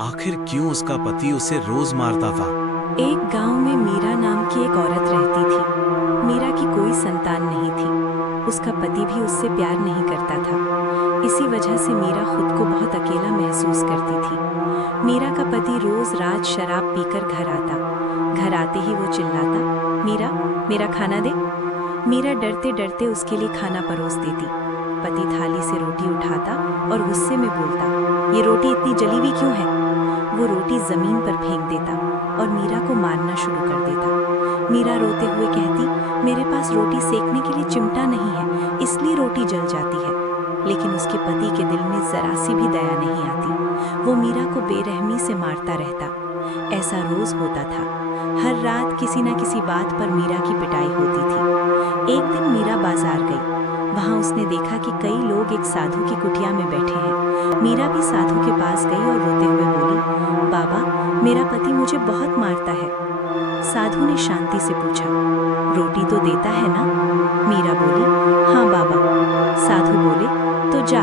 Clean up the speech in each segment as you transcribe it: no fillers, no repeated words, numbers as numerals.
आखिर क्यों उसका पति उसे रोज मारता था। एक गांव में मीरा नाम की एक औरत रहती थी। मीरा की कोई संतान नहीं थी। उसका पति भी उससे प्यार नहीं करता था। इसी वजह से मीरा खुद को बहुत अकेला महसूस करती थी। मीरा का पति रोज रात शराब पीकर घर आता। घर आते ही वो चिल्लाता, मीरा, मेरा खाना दे। मीरा डरते डरते उसके लिए खाना परोस देती। पति थाली से रोटी उठाता और गुस्से में बोलता, ये रोटी इतनी जली हुई क्यों है। वो रोटी जमीन पर फेंक देता और मीरा को मारना शुरू कर देता। मीरा रोते हुए कहती, मेरे पास रोटी सेकने के लिए चिमटा नहीं है, इसलिए रोटी जल जाती है। लेकिन उसके पति के दिल में जरा सी भी दया नहीं आती। वो मीरा को बेरहमी से मारता रहता। ऐसा रोज होता था। हर रात किसी न किसी बात पर मीरा की पिटाई होती थी। एक दिन मीरा बाजार गई। वहां उसने देखा कि कई लोग एक साधु की कुटिया में बैठे हैं। मीरा भी साधु के पास गई और रोते हुए बोली, बाबा, मेरा पति मुझे बहुत मारता है। साधु ने शांति से पूछा, रोटी तो देता है ना। मीरा बोली, हाँ बाबा। साधु बोले, तो जा।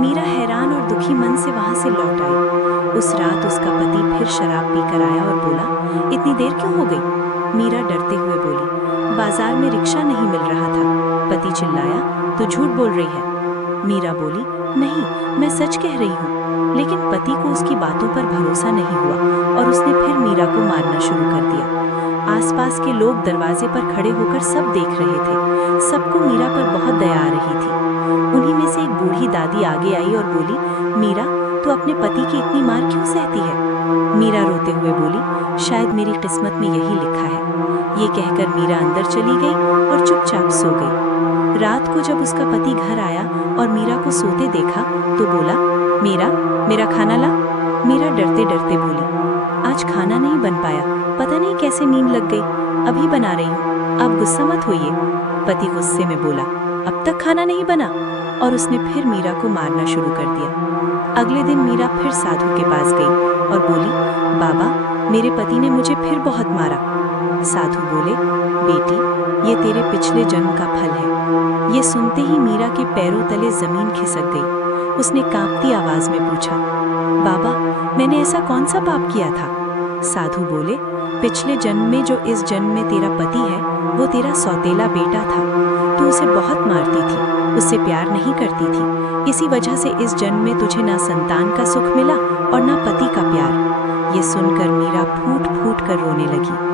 मीरा हैरान और दुखी मन से वहां से लौट आई। उस रात उसका पति फिर शराब पीकर आया और बोला, इतनी देर क्यों हो गई। मीरा डरते हुए बोली, बाजार में रिक्शा नहीं मिल रहा था। पति चिल्लाया, तू झूठ बोल रही है। मीरा बोली, नहीं, मैं सच कह रही हूँ। लेकिन पति को उसकी बातों पर भरोसा नहीं हुआ और उसने फिर मीरा को मारना शुरू कर दिया। आसपास के लोग दरवाजे पर खड़े होकर सब देख रहे थे। सबको मीरा पर बहुत दया आ रही थी। उन्हीं में से एक बूढ़ी दादी आगे आई और बोली, मीरा, तू अपने पति की इतनी मार क्यों सहती है। मीरा रोते हुए बोली, शायद मेरी किस्मत में यही लिखा है। ये कहकर मीरा अंदर चली गई और चुपचाप सो गई। रात को जब उसका पति घर आया और मीरा को सोते देखा तो बोला, मीरा, मेरा खाना ला। मीरा डरते डरते बोली, आज खाना नहीं बन पाया, पता नहीं कैसे नींद लग गई, अभी बना रही हूँ, आप गुस्सा मत होइए। पति गुस्से में बोला, अब तक खाना नहीं बना, और उसने फिर मीरा को मारना शुरू कर दिया। अगले दिन मीरा फिर साधु के पास गई और बोली, बाबा, मेरे पति ने मुझे फिर बहुत मारा। साधु बोले, बेटी, ये तेरे पिछले जन्म का फल है। ये सुनते ही मीरा के पैरों तले जमीन खिसक गई। उसने कांपती आवाज में पूछा, बाबा, मैंने ऐसा कौन सा पाप किया था। साधु बोले, पिछले जन्म में जो इस जन्म में तेरा पति है वो तेरा सौतेला बेटा था। तू उसे बहुत मारती थी, उससे प्यार नहीं करती थी। इसी वजह से इस जन्म में तुझे ना संतान का सुख मिला और ना पति का प्यार। ये सुनकर मीरा फूट फूट कर रोने लगी।